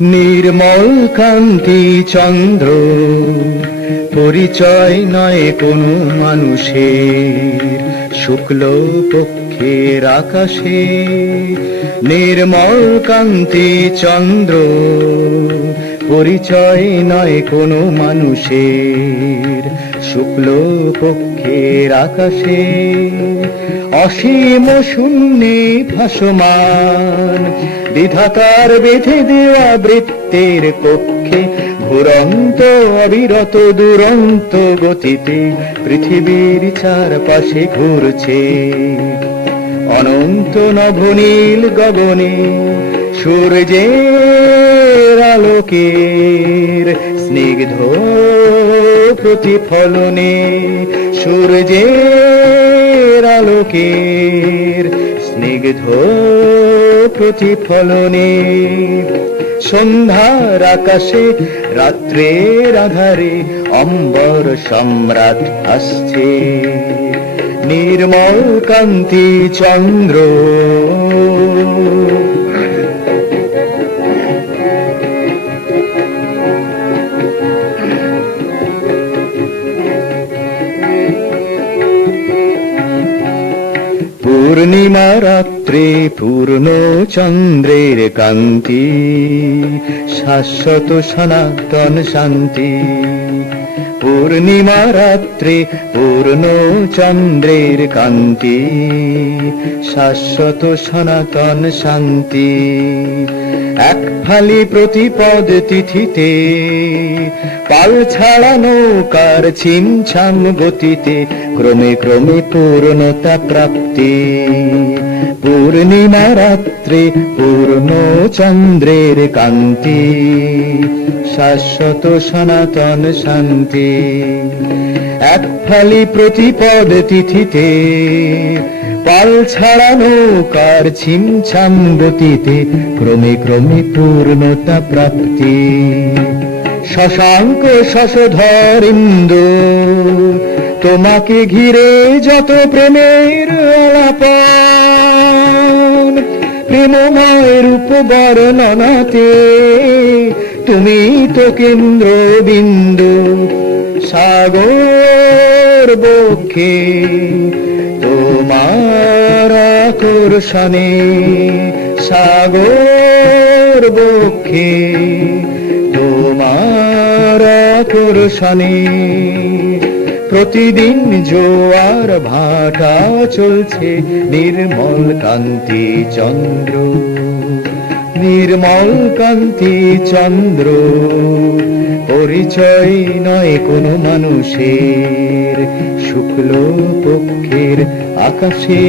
নির্মল কান্তি চন্দ্র, পরিচয় নয় কোনো মানুষের, শুক্ল পক্ষের আকাশে। নির্মল কান্তি চন্দ্র, পরিচয় নয় কোনো মানুষের, শুক্ল পক্ষের আকাশে। অসীম শূন্যে ভাসমান বিধাতার বেঁধে দেওয়া বৃত্তের কক্ষে, ঘুরন্ত অবিরত দুরন্ত গতিতে পৃথিবীর চারপাশে ঘুরছে। অনন্ত নভনীল গগনে সূর্যের আলোকের স্নিগ্ধ প্রতিফলনে, সূর্যের আলোকের স্নিগ্ধ প্রতিফলনে। সন্ধ্যার আকাশে রাত্রের আধারে অম্বর সম্রাট আসছে। নির্মল কান্তি চন্দ্র, পূর্ণিমা রাত্রে পূর্ণ চন্দ্রের কান্তি, শাশ্বত সনাতন শান্তি। পূর্ণিমা রাত্রে পূর্ণ চন্দ্রের কান্তি, শাশ্বত সনাতন শান্তি। এক ফালি প্রতিপদ তিথিতে পাল ছাড়া নৌকার ছিমছাম গতিতে ক্রমে ক্রমে পূর্ণতা প্রাপ্তি। পূর্ণিমা রাত্রে পূর্ণ চন্দ্রের কান্তি, শাশ্বত সনাতন শান্তি। এক ফালি প্রতিপদ তিথিতে পাল ছাড়া নৌকার ছিমছাম গতিতে ক্রমে ক্রমে পূর্ণতা প্রাপ্তি। শশাঙ্ক শশধর ইন্দু, তোমাকে ঘিরে যত প্রেমের আলাপন, প্রেমময় রূপ বর্ণনাতে তুমি তো কেন্দ্র বিন্দু। সাগর বক্ষে তোমার আকর্ষণে, সাগর বক্ষে তোমার আকর্ষণে। প্রতিদিন জোয়ার ভাটা চলছে, নির্মল কান্তি চন্দ্র, নির্মল কান্তি চন্দ্র। পরিচয় নয় কোনো মানুষের, শুক্ল পক্ষের আকাশে।